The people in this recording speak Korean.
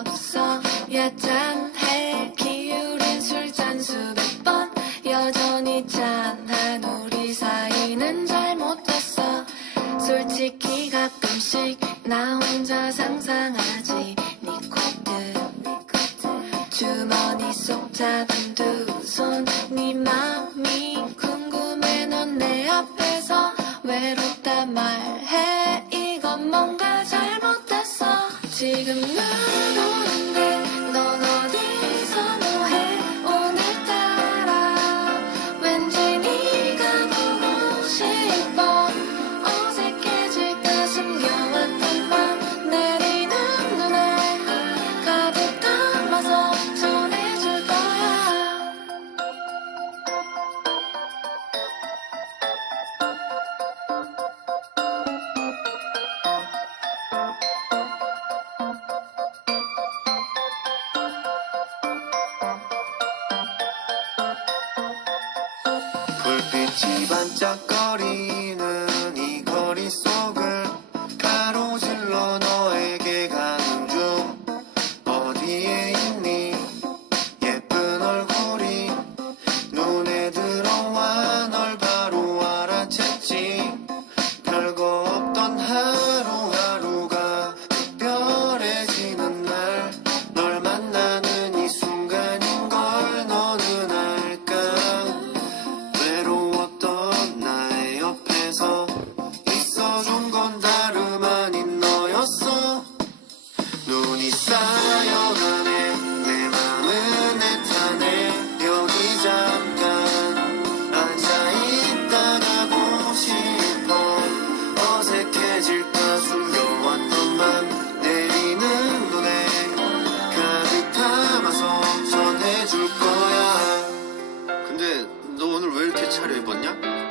없어. 예짠해. 기울인 술잔 수백 번? 여전히 잔한 우리 사이는 잘못됐어. 솔직히 가끔씩 나 혼자 상상하지. 네 콧등 주머니 속 잡은 두손네 맘이 궁금해. 넌 내 앞에서 외롭다 말해. 이건 뭔가 잘못됐어. 지금 나 집안 짝거리는 차려입었냐?